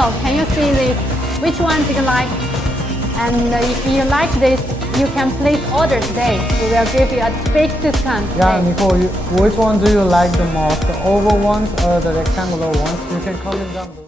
So can you see this? Which one do you like? And if you like this, you can place order today. We will give you a big discount Yeah, today. Nicole, which one do you like the most? The oval ones or the rectangular ones? You can comment down below.